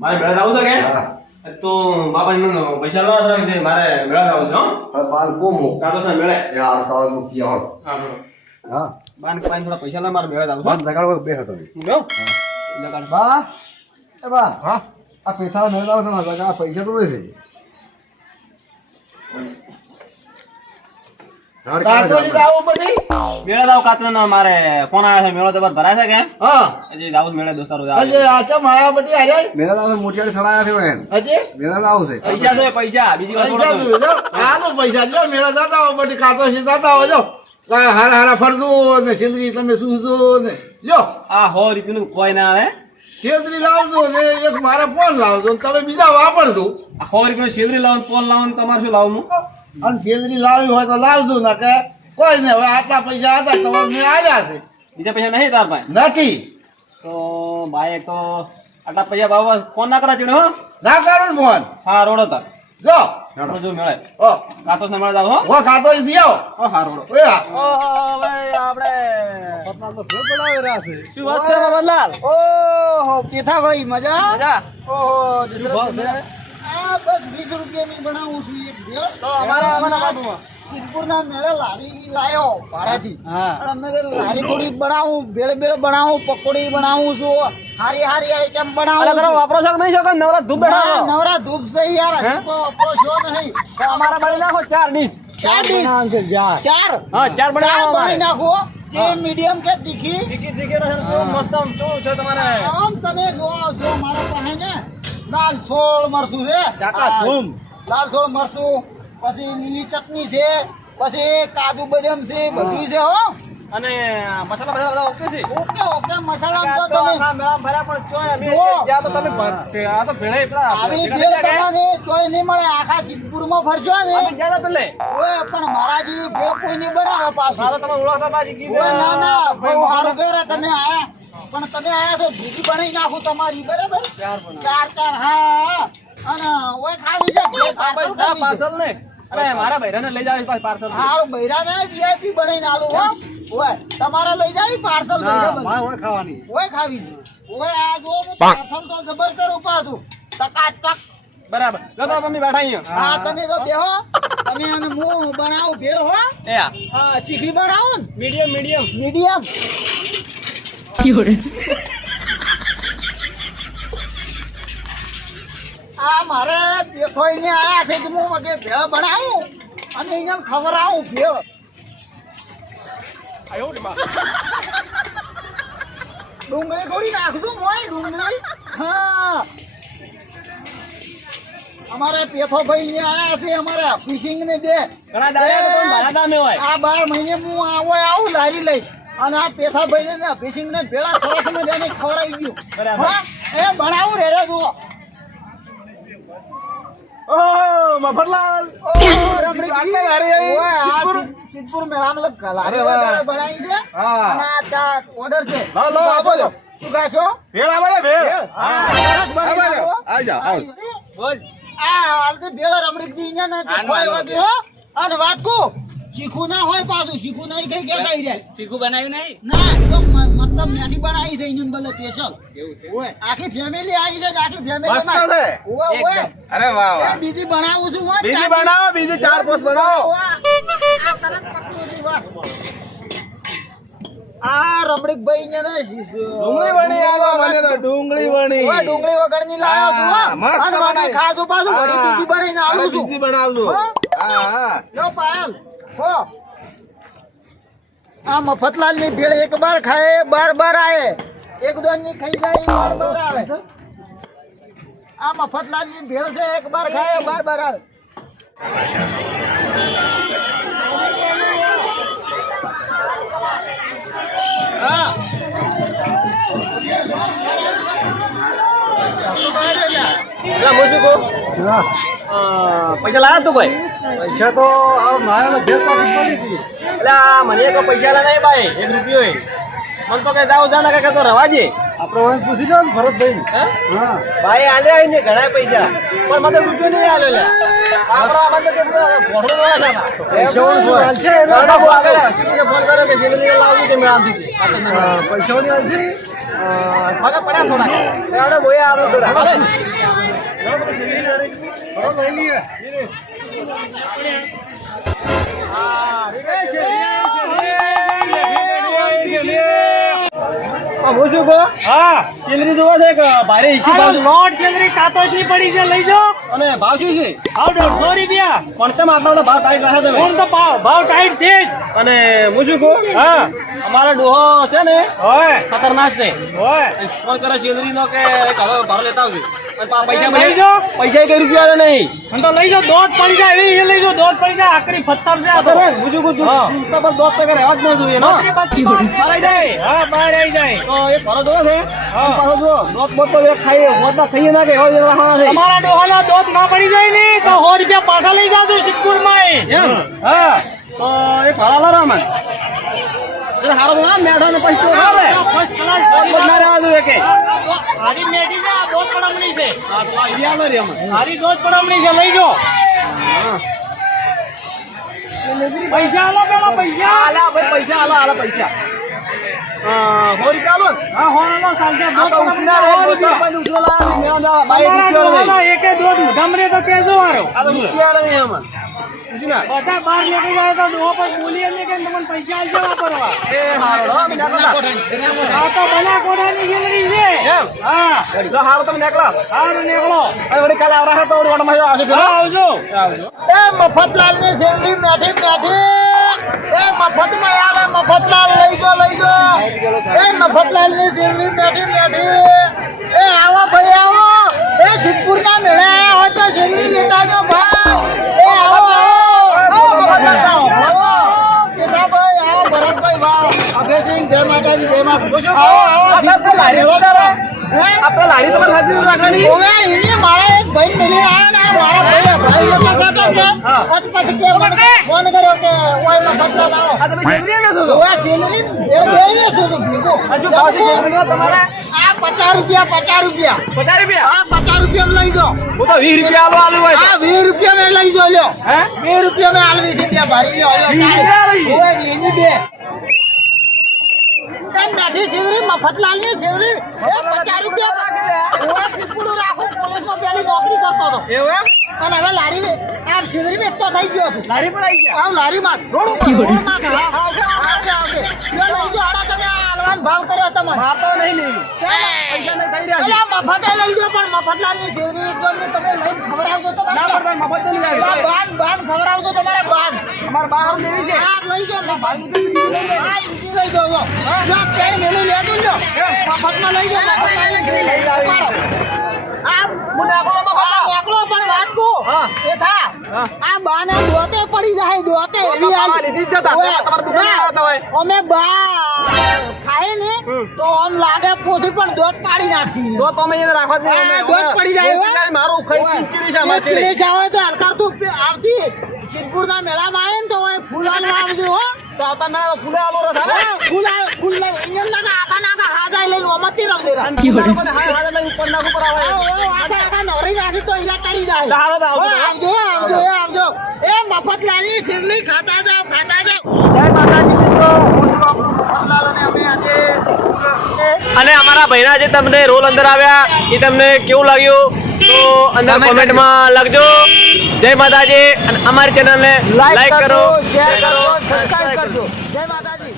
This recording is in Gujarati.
મારે મેળા આવું છે કે તો બાપા ને પૈસા લાવવા રાખી દે મારે મેળા આવું છે હો બાલ કોમો કાતો છે મેળે યાર તાવ નું કિયા હા બરો હા બાન પાન થોડા પૈસા લા મારે મેળા આવું બાદ લગાડો બે હતો લો લગાડ બા એ બા હા આ પૈસા ન લાવો તો લગા પૈસા તો દે કાતો ની આવું બધી મેળા આવું કાતો ના મારે કોણ આયા છે મેળો જબર ભરાય છે કે હા હજી જાવ મેળે દોસ્તારો જા અજે આચા માયા બધી આયા મેરા લાવ મોટિયાર સડાયા છે બેન અજે મેરા લાવ છે પૈસા છે પૈસા બીજી વાત પૈસા થોડો જો આ તો પૈસા લ્યો મેળા જાતા હો બધી કાતો છે જાતા હો જો હારા હારા ફરદું ને સિંદરી તમે સૂઝો ને લ્યો આ 100 રૂપિયાનું કોઈ ના આવે સિંદરી લાવજો ને એક મારા ફોન લાવજો ને તમે બીજા વાપરજો આ 100 રૂપિયા શેવરી લાવન પોલ લાવન તમારે શું લાવવું અને સિંદરી લાવી હોય તો લાવજો ના કે કોઈ ને હવે આટલા પૈસા હતા તમારે મેં આવ્યા છે બીજા પૈસા નહીં તાર પાસે નથી તો બાઈક તો આટલા પૈસા બાબા કોણ ના કરા ચીડે હો ના કરો ને મોહન હા રોડો તાર જો જો મેળે ઓ કાતો ને મળે જાવ હો ઓ ખાતો જ દિયો ઓ હા રોડો ઓય ઓ ભાઈ આપણે પતલા તો ફેર બનાવી રહ્યા છે શું વાત છે બાબલાલ ઓહો પેથાભાઈ મજા મજા ઓહો શું ભાવ છે? આ બસ 20 રૂપિયાની બનાવું છું એક ભેળ તો અમારા બાજુમાં સિદ્ધપુરના મેળે લારી લાયો ભાડાથી હા. અને અમે તો લારી થોડી બનાવું ભેળ બનાવું પકોડી બનાવું છું હારી હારી આઈટમ અરે બનાવું તારો છું. વાપરો છો કે નહીં છો કે નવરા ધૂપ ના, બેઠા નવરા ધૂપ છે યાર હે? હજી તો વાપરો છો નહીં તો અમારા બાળી નાખો 4 ડીશ 4 ડીશ બનાવવાનું છે યાર ચાર હા 4 ચાર બનાવો બનાવી નાખો જે મીડિયમ કે તીખી ટિકિટ ટિકિટ મસ્ત આમ શું છે તમારે આમ તમે જો મારા પાસે ને લાલ છોળ મરચું છે ચાકા ધૂમ. લાલ છોળ મરચું પછી લીલી ચટણી છે પછી કાજુ બદામ છે બધું છે હો અને મસાલા બધા ઓકે છે ઓકે ઓકે મસાલા તો તો તમે આખા મેળા ભર્યા પણ ચોય અમે જો. જ્યાં તો તમે આ તો ભેળે પેલા આવી ભેગા ભેળ થઈ ગયા કે? તમને ચોય નહીં મળે આખા સિદ્ધપુરમાં ફરશો ને અમે ગયા તા પેલે ઓય પણ મારા જેવી ભેળ કોઈ નહીં બનાવે આ પાછું તો તમે ઓળખતા હતા જી કીધું ઓય ના ના બહુ સારું કરે તમે આયા પણ તમે આયા તો ભૂખી બનાવી નાખું તમારી બરાબર ચાર હા અને ઓય ખાવી છે ભેળ આ ભાઈ પાર્સલ ખાવી છે. પાર્સલ ને અરે મારા ભાઈરાને લઈ જાવ પાર્સલ હારું બૈરાને VIP બનાવીને આલું હો ઓય તમારે લઈ જાવી પાર્સલ બરાબર મારે હોય ખાવાની ઓય ખાવી છે ઓય આ જો હું પાર્સલ તો જબર કરું પાછું ટકાટક બરાબર લો તો મમ્મી બેઠા અહીંયા હા તમે તો બેહો તમે અને હું બનાવું ભેળ હો એ આ હા ચીખી બનાવો ને મીડિયમ મીડિયમ મીડિયમ આ મારે બેઠોઈને આયા છે કે હું વગે ભેળ બનાવું અને અહીંયા ખવડાવું ભેળ ડુંગળી થોડી નાખજો મોય ડુંગળી હા અમારે પેથો ભાઈ અહીંયા આયા છે અમારે ફિશિંગ ને બે ઘણા દાડા તો પણ મારા દામે હોય આ 12 મહિને હું આવું લારી લઈ અને આ પેથા ભાઈ ને ફિશિંગ ને ભેળા સરસ મજાની ખવડાવી ગયું બરાબર. હા એ બનાવું રે જુઓ ઓ મફતલાલ સિદ્ધપુર મેળામાં લારી અરે વાહ. વગેરે બનાવી છે હા. અને આ ચા ઓર્ડર છે લાવો, લાવો, આપો છો. શું ખાશો ભેળ આવે ને ભેળ હા સરસ બનાવી આવો, નાખો. આવો જાઓ, બોલ આ હાલથી ભેળ રમણીકજી અહીંયા ને આનો ખોય આનો વાગી હો અને વાત કો શીખું ના હોય પાછું શીખું નહીં કઈ કહેતા ઈ જાય શીખું બનાવ્યું નહીં ના એકદમ મતલબ મેઠી બનાવી છે ઇન્જન બલે સ્પેશિયલ એવું છે ઓય આખી ફેમિલી આવી છે આખી ફેમિલી મસ્ત છે. ઓય ઓય અરે વાહ એ વાહ બીજી બનાવું છું હો, બીજી ચાર બનાવો બીજી 4 પોસ્ટ બનાવો વાહ. આ તરત પકડું છું, વાહ. આ રમણીકભાઈ ને ડુંગળી વણી આવો મને તો ડુંગળી વણી ઓય ડુંગળી વગરની લાવ્યો છું હો. હા, મસ્ત અને વાગી બનાવી. ખાધું પાછું વળી હા. બીજી બનાવીને અરે આલું છું બીજી બનાવજો હો? હા હા લો પાયલ હો આ મફતલાલ ની ભેળ એક બાર ખાए બાર બાર આए એક દોન ની ખાઈ જાય બાર બાર આવે આ મફતલાલ ની ભેળ છે એક બાર ખાए બાર બાર આવે પૈસા લાયા તું કોઈ પૈસા તો આ મારા ભેર પાકી પડી હતી એટલે આ મને તો પૈસા લા નહીં ભાઈ 1 રૂપિયો એ મન તો કે જાવ જાને કે તો રવાજે આપણો વંશ પૂછી લો ને ભરતભાઈ હે હા ભાઈ આલ્યા ને ઘણા પૈસા પણ મને રૂપિયો નહીં આલ્યો લે આપડા મને કે ઘોડો ના હતા પૈસાઓની હાલ છે ફોન કર્યો કે જલ્દી લાવજો તે મેં આમ દીધી પૈસાઓની હાલ છે મગર પડ્યા થોડા આપણે બોયા આલો થોડા લઈ લઈએ. હું શું કહું હા ચીલરી જોવા છે કે ભારે ઈસી ભાવ લોટ ચીલરી કાતો એટલી પડી છે લઈ જાઓ અને ભાવ શું છે ભાવ 150 રૂપિયા પણ તેમ આટલો ભાવ ટાઈટ રાખે તમે કોણ તો ભાવ ટાઈટ છે જ અને હું શું કહું હા અમારો ડોહો છે ને હોય ખતરનાક છે હોય ફોન કરે ચીલરી નો કે ચાલો ભાવ લેતા આવજો અને પૈસા લઈ જાઓ પૈસા કઈ રૂપિયા નહીં અને તો લઈ જાઓ દોત પડી જાય એવી લઈ જાઓ દોત પડી જાય આકરી પથ્થર છે આ હું શું કહું તો પર દોત તો રહેવા જ ન જોઈએ ને બહાર જાય હા બહાર આવી જાય તો એક ભરો જોવે છે પાછો જો દોત બોત તો ખાઈએ હોદના ખાઈએ ના કે હોય રાખવાના છે તમારા ડોહાના દોત ના પડી જાય ને તો 100 રૂપિયા પાછા લઈ જાજો સિદ્ધપુર માં એમ હા તો એક ભરા લો રામન હારો ના મેઢો ને પૈસો આવે ફર્સ્ટ ક્લાસ દોત ના રહેવા જોઈએ કે હારી મેઢી છે આ દોત પડમણી છે હા તો આ ઈયા લો રે અમન હારી દોત પડમણી છે લઈ જો પૈસા આલો પેલા પૈસા આલા ભાઈ પૈસા આલા પૈસા 100 રૂપિયા લો હા હોનો સાંજે દોત ઉછના રે દોત પણ ઉછલા મેળા 22 રૂપિયા એકે દોત ગમરે તો કેજો વારો આ તો રૂપિયા નહીં અમન બધા બાર લેકે જાય તો ડોહો પર બોલી એટલે કે તમને પૈસા આલજો વાપરવા એ હારો આ તો બના કોઠાની ગેલેરી છે એમ હા જો હારો તમે નીકળો હારો નીકળો અને વળી કાલે આવરા તો વડમાં આવજો હા આવજો એ મફતલાલ ની શેરડી મેઠી મેઠી એ મફત માં આલે મફતલાલ લઈ ગયો એ મફતલાલ ની શેરડી મેઠી મેઠી એ આવો ભાઈ આવો એ સિદ્ધપુર ના મેળા હોય તો શેરડી લેતા જો ભાઈ એ આવો ભાઈ આવો ભરતભાઈ વાહ અભયસિંહ જય માતાજી જય માતા આવો સિદ્ધપુર લારી આપણે લારી તો હાજરી રાખવાની ઓવે એને મારા એક ભાઈ મળી આવ્યો ને મારા ભાઈ લોકો કહેતા કે પછી કે ફોન કર્યો કે ઓય મફતલાલ આવો આ તમે શેરડી મેસો છો ઓય શેરડી એ બેને શું તો ભીગો હજુ ભાવ છે શેરડીનો તમારે આ 50 રૂપિયા 50 રૂપિયા હા 50 રૂપિયા લઈ ગયો હું તો 20 રૂપિયા આલુ હોય આ 20 રૂપિયા મેં લઈ ગયો લ્યો હે 20 રૂપિયા મેં આલવી છે ત્યાં ભારી લ્યો ઓય એની બે કેમ નાઠી શેરડી મફતલાલ ની શેરડી 50 રૂપિયા ઓય પીપળું રાખો પોલીસમાં પેલી નોકરી કરતો હતો એવું એમ અને હવે લારી આ શેરડી મેં તો થઈ ગયો છું લારી પર આવી ગયા આવ લારી માં રોડમાં આવજે જો લઈ જો આડા તમે આલવાન ભાવ કર્યો તમારે મારતો નહીં લેવું પૈસા નહીં થઈ રહ્યા અલા મફતે લઈ ગયો પણ મફતલાલ ની શેરડી એકદમ તમે લઈને ખવડાવજો તો ના પડતા મફત તો નહીં આવે બાન ખવડાવજો તમારે બાન અમાર બહાર લેવી છે આ લઈ ગયો આ બીજી લઈ દો જો અત્યારે મેલું લેતો જો મફતમાં લઈ ગયો મફતલાલ ની શેરડી આ એકલો પણ વાત કો એ થા આ બાને દોતે પડી જાય દોતે એવી બાબા લીધી જ જતા તમારે દુકાને આવતા હોય અમે બા ખાય ને તો આમ લાગે પોથી પણ દોત પાડી નાખી તો તમે એને રાખવા જ નહીં દોત પડી જાય મારું ખાઈ ચીચડી છે અમાર ચીડી છે હોય તો હલકાર તું આવતી સિદ્ધપુરના મેળામાં આવે ને તો હોય ફૂલ આલવા આવજો હો તો આવતા મેં ફૂલે આલો રથા ફૂલ ઇન્જન ના આખા નાખા હાજાઈ લઈને ઓમતી રખ દેરા હાય હાય લઈ ઉપર નાખું પર આવે આખા નવરી નાખી તો ઈલા તરી જાય હાલો તો આવજો આવજો એ મફતલાલ ની શેરડી ખાતા જાવ જય માતાજી મિત્રો હું છું આપણો મફતલાલ અને અમે આજે સિદ્ધપુર અને અમારા ભાઈના જે તમને રોલ અંદર આવ્યા એ તમને કેવું લાગ્યું તો અંદર કોમેન્ટમાં લખજો જય માતાજી અને અમારી ચેનલને લાઈક કરો શેર કરો સબસ્ક્રાઇબ કરજો જય માતાજી